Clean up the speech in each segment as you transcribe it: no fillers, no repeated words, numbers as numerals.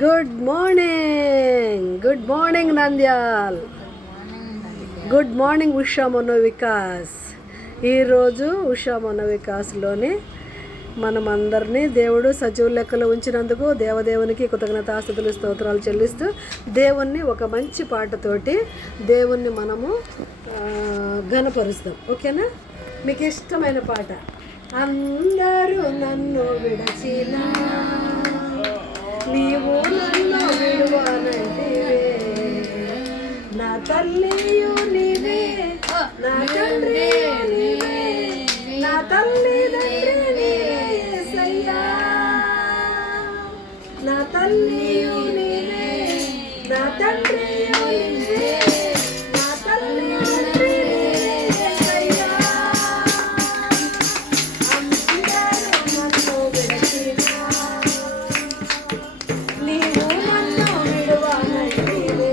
Good morning Nandyal. Good morning Usha Manovikas. ఈరోజు ఉషా మనోవికాస్లోని మనం అందరినీ దేవుడు సజీవ లెక్కలో ఉంచినందుకు దేవదేవునికి కృతజ్ఞతాస్తుతులు స్తోత్రాలు చెల్లిస్తూ దేవుణ్ణి ఒక మంచి పాటతోటి దేవుణ్ణి మనము ఘనపరుస్తాం. ఓకేనా? మీకు ఇష్టమైన పాట. అందరూ నన్ను విడచినా నీవు నన్ను విడువనంటివే, నా తల్లియు నీవే, నా తండ్రియు నీవే, నా తల్లిదండ్రి నీవే యేసయ్యా, నా తల్లియు నీవే, నా తండ్రియు నీవే, నా తల్లిదండ్రి నీవే యేసయ్యా. అందరూ నన్ను విడచినా నీవు నన్ను విడువనంటివే,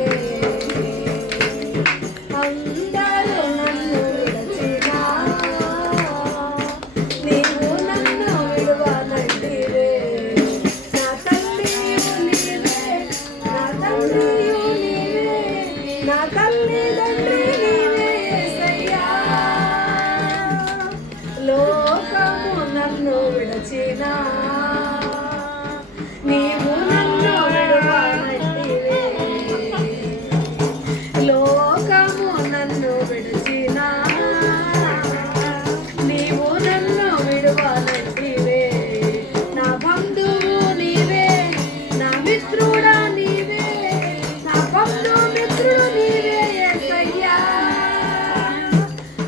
అందరూ నన్ను విడచినా నీవు నన్ను విడువనంటివే, నా తల్లియు నీవే, నా తండ్రియు నీవే, నా తల్లిదండ్రి నీవే యేసయ్యా. లోకము నన్ను విడచినా నీవు నన్ను విడువనంటివే, లోకము నన్ను విడిచినా నీవు నన్ను విడువనంటివే, నా బంధువు నీవే, నా మిత్రుడా నీవే, నా బంధుమిత్రుడు నీవే యేసయ్యా,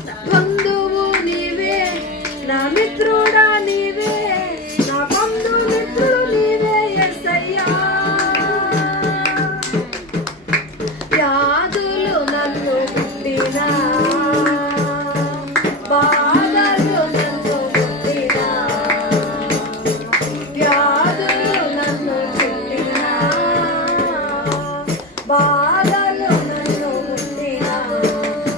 నా బంధువు నీవే, నా మిత్రుడా నీవే, నా బంధుమిత్రుడు నీవే యేసయ్యా. వ్యాధులు నన్ను పుట్టినా, బాధలు నన్ను పుట్టినా, వ్యాధులు నన్ను పుట్టినా, బాధలు నన్ను పుట్టినా,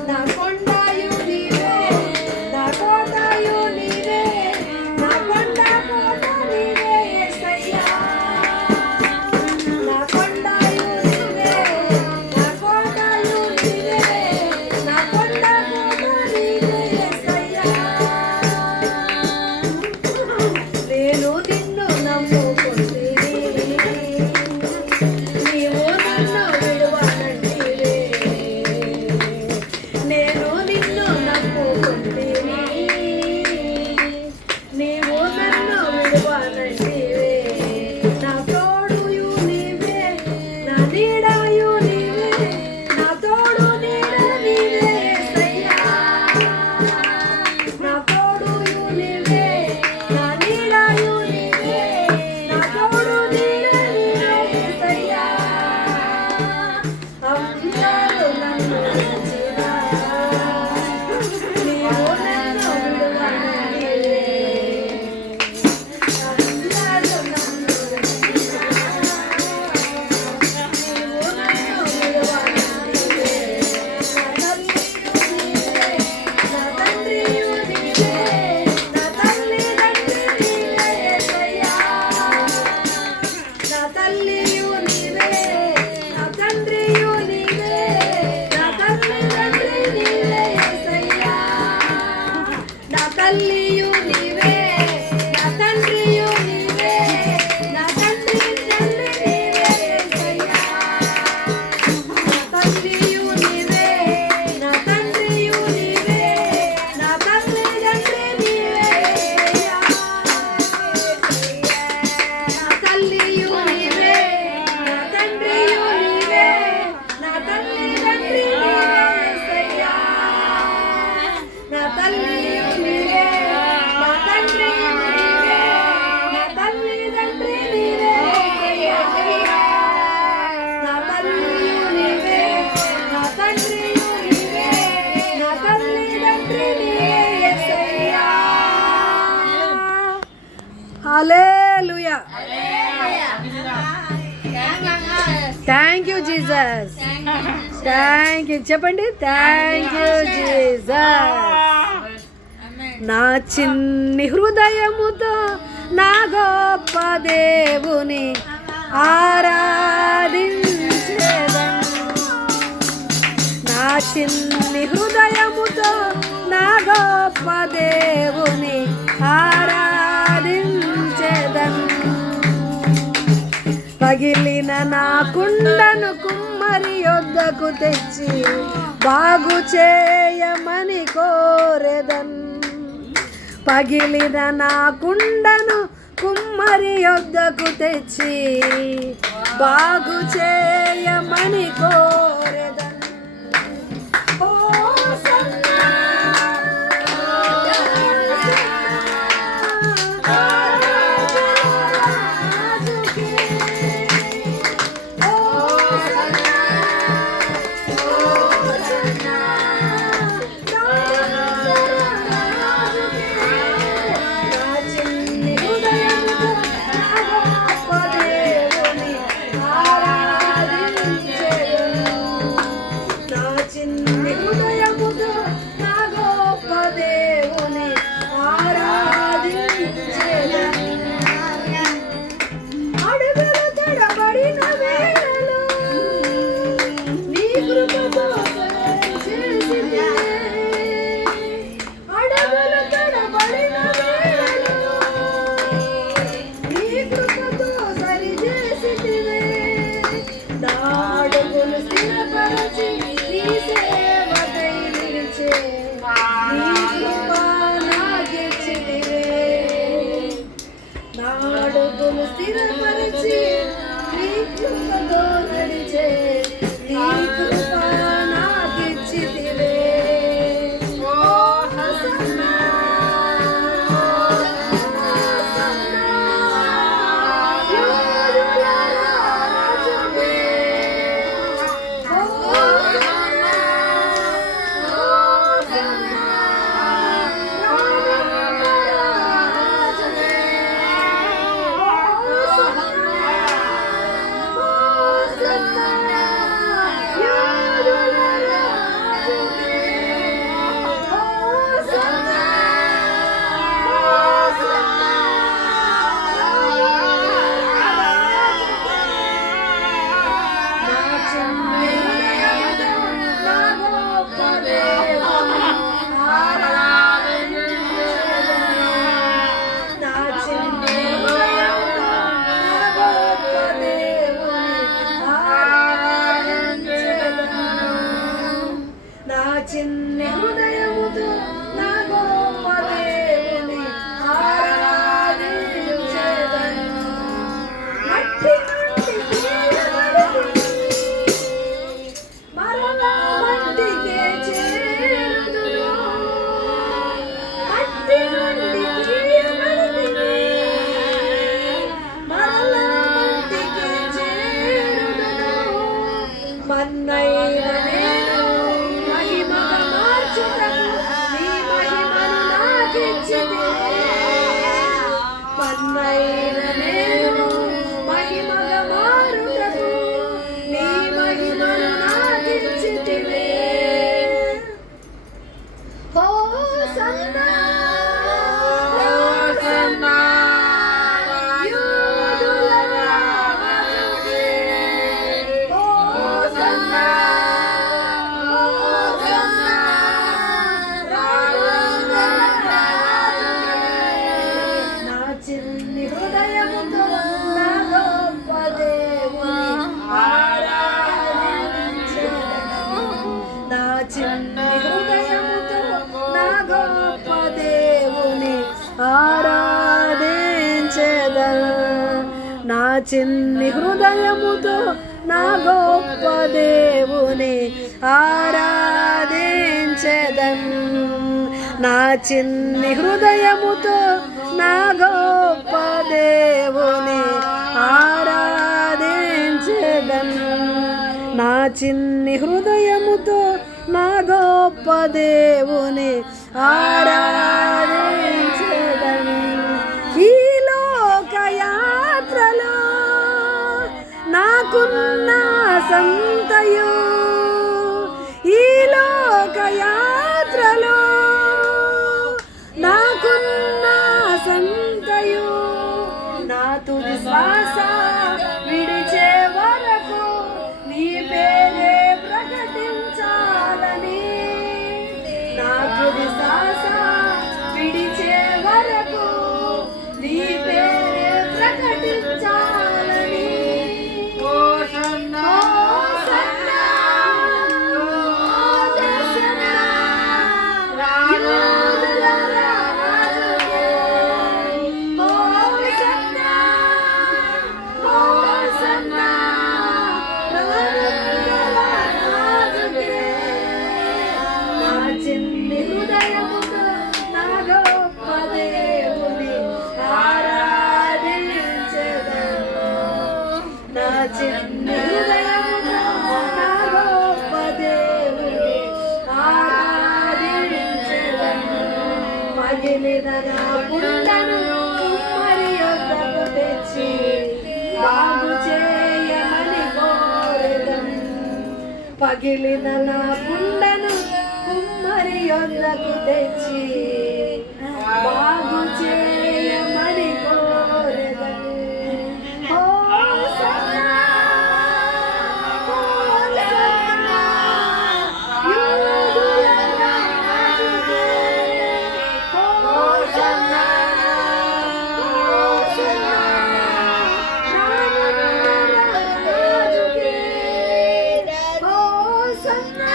నా కొండయు నీవే, నా కోటయు నీవే, నా కొండ కోట నీవే యేసయ్యా, నా కొండయు నీవే, నా కోటయు నీవే, నా కొండ కోట నీవే యేసయ్యా. నేను నిన్ను నమ్ముకుంటిని, నీవు నన్ను విడువనంటివే, నేను నిన్ను నమ్ముకుంటిని, నీవు నన్ను విడువనంటివే, నా తోడుయు నీవే, నా నీడయు నీవే, నా తోడు నీడ నీవే యేసయ్యా, నా తోడుయు నీవే, నా నీడయు నీవే, నా తోడు నీడ నీవే యేసయ్యా. అందరూ నన్ను విడిచినా నీవు నన్ను విడువనంటివే, అందరూ నన్ను విడిచినా నీవు నన్ను విడువనంటివే, నా తల్లియు నీవే, నా తండ్రియు నీవే, నా తల్లిదండ్రి నీవే యేసయ్యా, నా తల్లియు నీవే, నా తండ్రియు నీవే, నా తల్లిదండ్రి నీవే యేసయ్యా, నా తల్లియు నీవే, నా తండ్రియు నీవే, నా తల్లిదండ్రి నీవే యేసయ్యా, నా తల్లియు నీవే, నా తండ్రియు నీవే, నా తల్లిదండ్రి నీవే యేసయ్యా, నా తల్లియు నీవే, నా తండ్రియు నీవే, నా తల్లిదండ్రి నీవే యేసయ్యా, నా తల్లియు నీవే, నా తండ్రియు నీవే, నా తల్లిదండ్రి నీవే యేసయ్యా, నా తల్లియు నీవే, నా తండ్రియు నీవే, నా తల్లిదండ్రి నీవే యేసయ్యా. హల్లెలూయా. Thank you Jesus. Thank you చెప్పండి. Thank you Jesus. నా చిన్ని హృదయముతో నా గొప్ప దేవుని ఆరా చిన్ని హృదయముతో నా గొప్ప దేవుని ఆరాధించెదన్. పగిలిన నా కుండను కుమ్మరి యొద్దకు తెచ్చి బాగు చేయమని కోరెదన్. పగిలిన నా కుండను కుమ్మరి యొద్దకు తెచ్చి బాగు చేయమని కోరెదన్. స్థిరపరిచి నీ కృపతో నడిచే నీ కృప నాకిచ్చితివే. ఓ హోసన్నా యోధుల రాజువే. హోసన్నా హోసన్నా చిన్ని హృదయముతో నా గొప్ప దేవుని ఆరాధించెదను. మట్టి నుండి తీయబడితిని, మరలా మట్టికే చేరుదును. మట్టి నుండి తీయబడితిని, మరలా మట్టికే చేరుదును. మన్నైన పన్నైన నేను మహిమగా మారుటకు నీ మహిమను నాకిచ్చితివే. హోసన్నా హోసన్నా యోధుల రాజువే. హోసన్నా హోసన్నా చిన్ని హృదయముతో నా గొప్ప దేవుని ఆరాధించెదను. నా చిన్ని హృదయముతో నా గొప్ప దేవుని ఆరాధించెదను. నా చిన్ని హృదయముతో నా గొప్ప దేవుని ఆరాధించెదను. నా చిన్ని హృదయముతో నా గొప్ప దేవుని ఆరాధించెదను. నా చిన్ని హృదయముతో నా గొప్ప దేవుని ఆరాధించెదను. ఈ లోక యాత్రలో నాకున్న సంతయు, ఈ లోక యాత్రలో నాకున్న సంతయు, నా తుది శ్వాస విడిచే వరకు నీ పేరే ప్రకటించాలని చిన్ని హృదయముతో నా గొప్ప దేవుని ఆరాధించెదను. పగిలిన నా కుండను కుమ్మరి యొద్దకు తెచ్చి బాగు చేయమని కోరెదను. పగిలిన నా కుండను కుమ్మరి యొద్దకు తెచ్చి బాగు చేయమని కోరెదను. హోసన్నా, హోసన్నా, యూదుల రాజుకే. హోసన్నా, హోసన్నా, రాజుల రాజుకే. హోసన్నా,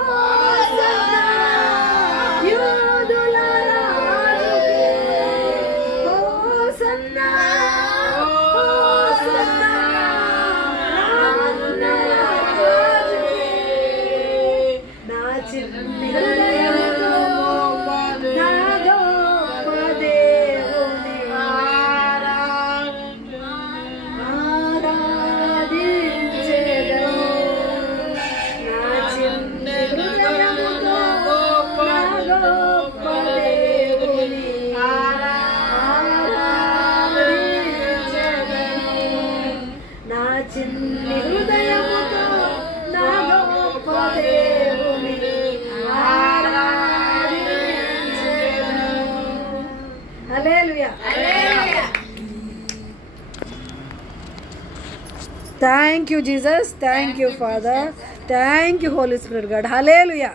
హోసన్నా, యూదుల రాజుకే. హోసన్నా, హోసన్నా, రాజుల రాజుకే. నా చిన్ని హృదయముతో నా గొప్ప దేవుని ఆరాధించెదను. నా చిన్ని హృదయముతో నా గొప్ప దేవుని ఆరాధించెదను. నా చిన్ని హృదయముతో నా గొప్ప దేవుని ఆరాధించెదను. హల్లెలూయా. Thank you, Jesus. Thank you, Father. Thank you, Holy Spirit God. Hallelujah.